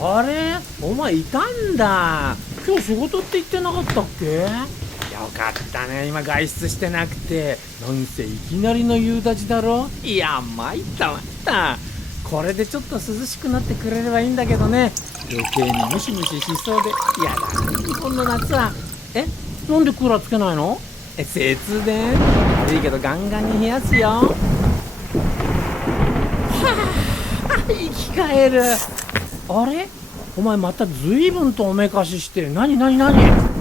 あれ、お前いたんだ。今日仕事って言ってなかったっけ？よかったね、今外出してなくて。なんせいきなりの夕立だろ。いや、参った参った。これでちょっと涼しくなってくれればいいんだけどね。余計にムシムシしそうで嫌だね、日本の夏は。なんでクーラーつけないの？節電？悪いけどガンガンに冷やすよ。はあ、生き返る。あれ、お前また随分とおめかしして。何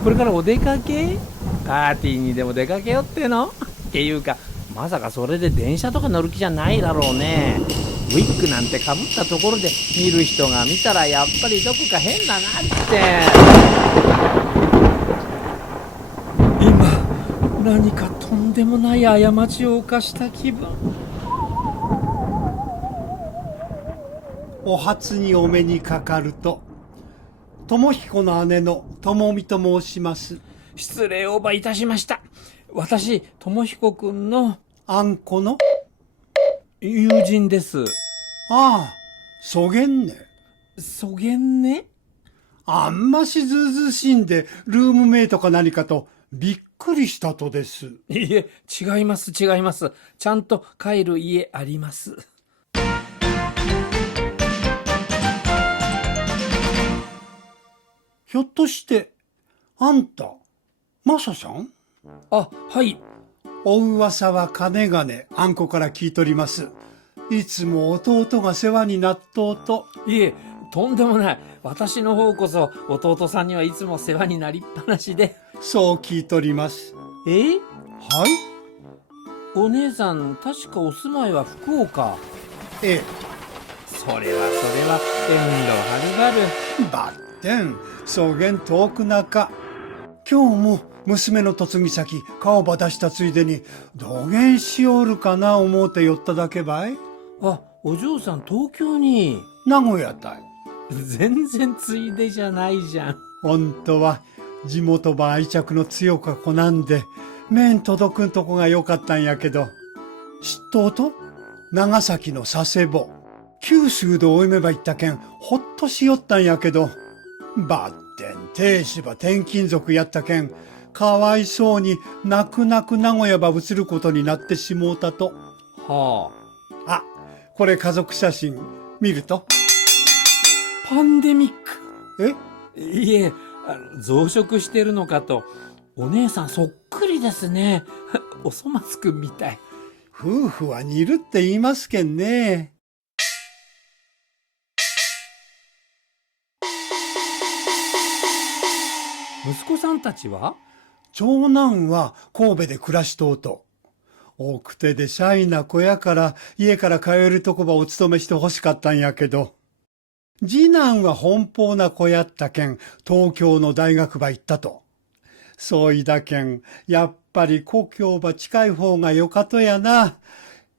これからお出かけ？パーティーにでも出かけよっての？っていうか、まさかそれで電車とか乗る気じゃないだろうね。ウィッグなんてかぶったところで見る人が見たらやっぱりどこか変だなって。今何かとんでもない過ちを犯した気分。お初にお目にかかると、智彦の姉の智美と申します。失礼をばいたしました。私、智彦くんのあんこの友人です。ああ、そげんね。そげんね？あんましずうずうしいんで、ルームメイトか何かとびっくりしたとです。いえ、違います。ちゃんと帰る家あります。ひょっとして、あんた、マサさん？あ、はい。お噂はかねがね、あんこから聞いとります。いつも弟が世話になっとうと。いえ、とんでもない。私の方こそ弟さんにはいつも世話になりっぱなしで。そう聞いとります。え？はい？お姉さん、確かお住まいは福岡。ええ。それは遠路はるばる。ばってん、草原遠く中。今日も娘の嫁ぎ先、顔ば出したついでに、どげんしおるかな思うて寄っただけばい。あ、お嬢さん東京に。名古屋たい。全然ついでじゃないじゃん。本当は地元ば愛着の強か子なんで、麺届くんとこがよかったんやけど、知っとうと長崎の佐世保、九州で追いめば行ったけん、ほっとしよったんやけど、ばってん亭主ば転勤族やったけん、かわいそうに泣く泣く名古屋ば移ることになってしもうたと。はあ。あ、これ家族写真見ると。パンデミッえ？ク。いえ、増殖してるのかと。お姉さんそっくりですね。おそ松くんみたい。夫婦は似るって言いますけんね。息子さんたちは？長男は神戸で暮らしとうと。奥手でシャイな子やから家から通えるとこばお勤めして欲しかったんやけど、次男は奔放な子やったけん東京の大学ば行ったと。そういだけんやっぱり故郷ば近い方がよかとやな。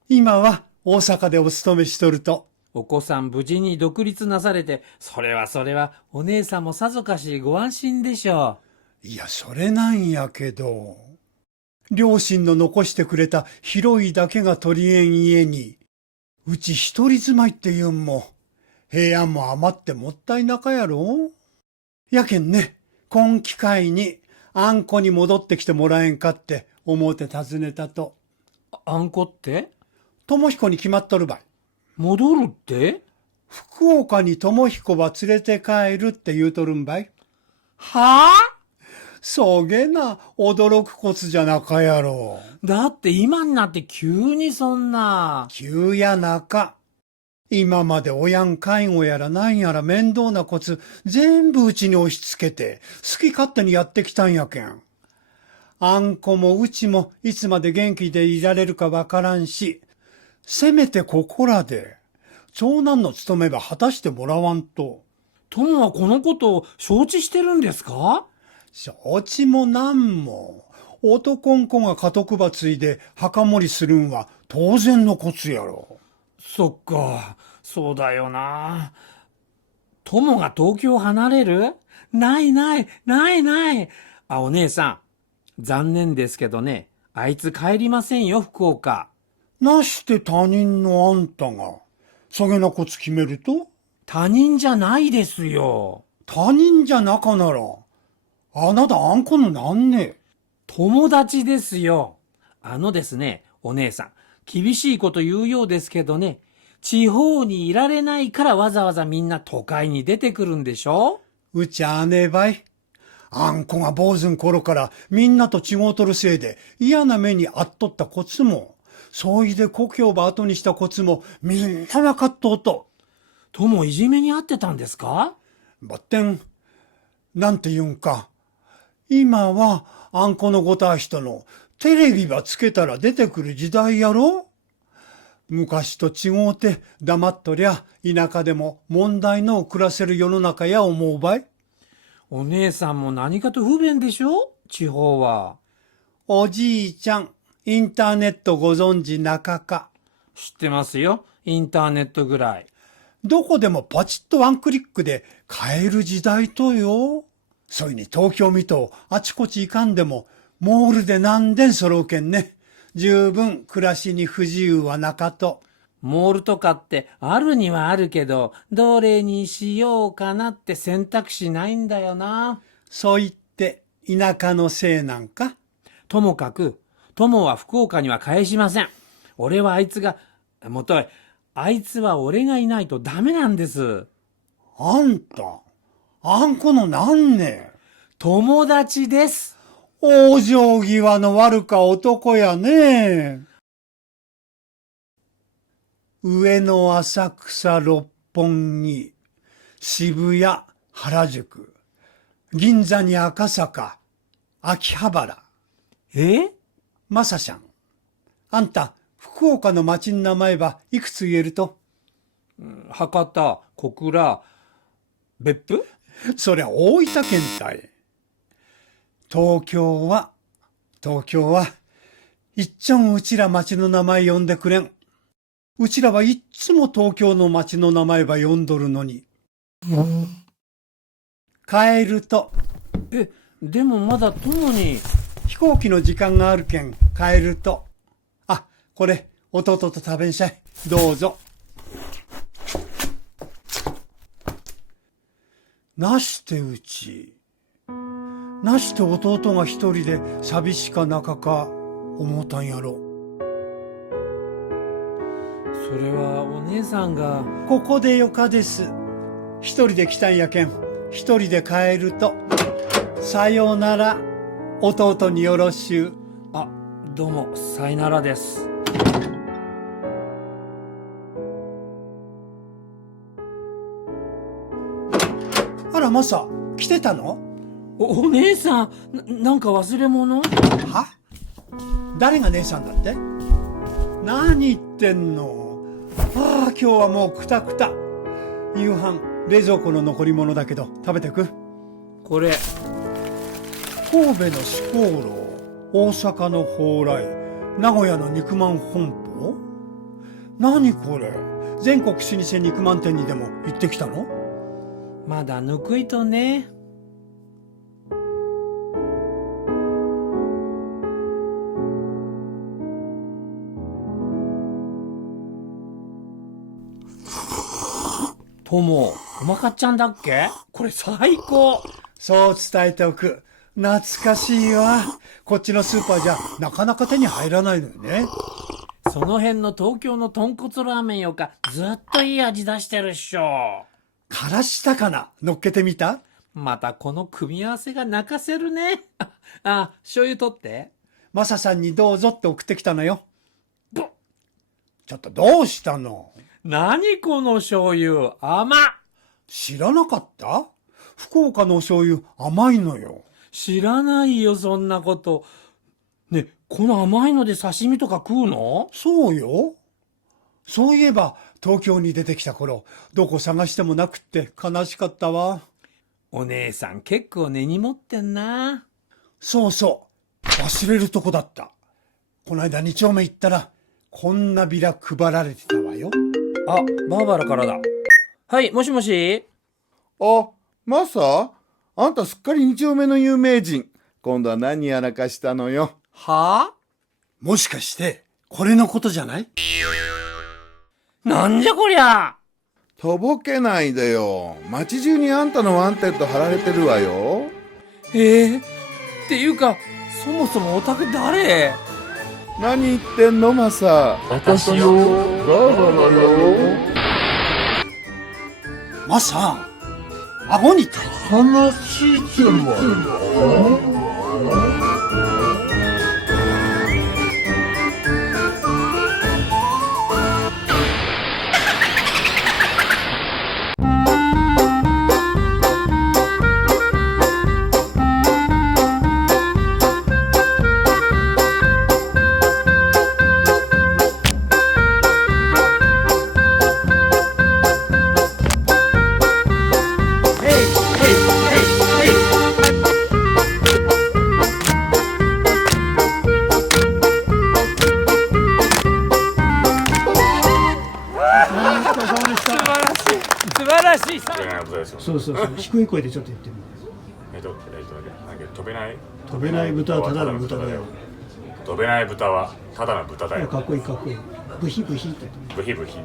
今は大阪でお勤めしとると。お子さん無事に独立なされて、それはお姉さんもさぞかしご安心でしょいや、それなんやけど、両親の残してくれた広いだけが取りえん家に、うち一人住まいっていうんも、平安も余ってもったいなかやろ。やけんね、今機会にあんこに戻ってきてもらえんかって思うて尋ねたと。う。あんこって？智彦に決まっとるばい。戻るって？福岡に智彦ば連れて帰るって言うとるんばい。はあ？そげな驚くこつじゃなかやろ。だって今になって急にそんな。急やなか。今まで親ん介護やらなんやら面倒なコツ全部うちに押し付けて好き勝手にやってきたんやけん。あんこもうちもいつまで元気でいられるかわからんし、せめてここらで、長男の務めば果たしてもらわんと。友はこのことを承知してるんですか？承知もなんも。男ん子が家督ば継いで墓守りするんは当然のコツやろ。そっか、そうだよな。友が東京を離れる？ないない、ないない。あ、お姉さん、残念ですけどね、あいつ帰りませんよ、福岡。なして他人のあんたが、そげなコツ決めると？他人じゃないですよ。他人じゃなかなら、あなたあんこのなんね。友達ですよ。ですね、お姉さん、厳しいこと言うようですけどね、地方にいられないからわざわざみんな都会に出てくるんでしょ？うち姉ばい。あんこが坊主ん頃からみんなと違うとるせいで嫌な目にあっとったコツも、そういで故郷ば後にしたコツもみんなわかっとうと。友いじめにあってたんですか？ばってん、なんて言うんか。今はあんこのごた人のテレビばつけたら出てくる時代やろ。昔と違うて黙っとりゃ田舎でも問題の暮らせる世の中や思うばい。お姉さんも何かと不便でしょ？地方は。おじいちゃん、インターネットご存知なかか。知ってますよ。インターネットぐらい。どこでもパチッとワンクリックで買える時代とよ。そいに東京見とあちこち行かんでもモールで何でん揃うけんね。十分暮らしに不自由はなかと。モールとかってあるにはあるけど、どれにしようかなって選択肢ないんだよな。そう言って田舎のせいなんか。ともかく、友は福岡には返しません。俺はあいつが、もとい、あいつは俺がいないとダメなんです。あんた、あんこのなんね。友達です。往生際の悪か男やね。上野浅草六本木、渋谷原宿、銀座に赤坂、秋葉原。まさしゃん。あんた、福岡の町の名前はいくつ言えると？博多、小倉、別府？そりゃ大分県たい。東京は、いっちょんうちら町の名前呼んでくれん。うちらはいっつも東京の町の名前ば呼んどるのに。帰ると。でもまだ友に。飛行機の時間があるけん帰ると。あ、これ弟と食べんしゃい。どうぞ。なしてうち、なして弟が一人で寂しかなかか思ったんやろ。それはお姉さんが。ここでよかです。一人で来たんやけん、一人で帰ると。さようなら、弟によろしゅう。あ、どうも、さいならです。あら、マサ、来てたの？お姉さん、なんか忘れ物？は？誰が姉さんだって？何言ってんの？ああ、今日はもうくたくた。夕飯、冷蔵庫の残り物だけど、食べてく？これ。神戸の四香楼、大阪の蓬莱、名古屋の肉まん本舗？何これ？全国老舗肉まん店にでも行ってきたの？まだぬくいとね。友、うまかっちゃんだっけ？これ最高。そう伝えておく。懐かしいわ。こっちのスーパーじゃなかなか手に入らないのよね。その辺の東京の豚骨ラーメンよかずっといい味出してるっしょ。からしたかな乗っけてみた？またこの組み合わせが泣かせるね。醤油取って。マサさんにどうぞって送ってきたのよ。ちょっとどうしたの？何この醤油、甘っ。知らなかった？福岡のお醤油甘いのよ。知らないよ、そんなこと。ね、この甘いので刺身とか食うの？そうよ。そういえば東京に出てきた頃、どこ探してもなくって悲しかったわ。お姉さん結構根に持ってんな。そうそう、忘れるとこだった。この間2丁目行ったら、こんなビラ配られてたわよ。あ、バーバラからだ。はい、もしもし。あ、マサ、あんたすっかり2丁目の有名人。今度は何やらかしたのよ。はあ？もしかして、これのことじゃない？なんじゃこりゃ。とぼけないでよ。街中にあんたのワンテッド貼られてるわよ。っていうか、そもそもオタク誰？何言ってんのマサ。私よ、バーバラよ。マサ、顎に話してるわよ。素晴らしい。そうそうそう、低い声でちょっと言ってみ飛べない飛べない豚はただの豚だよ。飛べない豚はただの豚だよ。かっこいいかっこいい。ブヒブヒって言ってブヒブヒ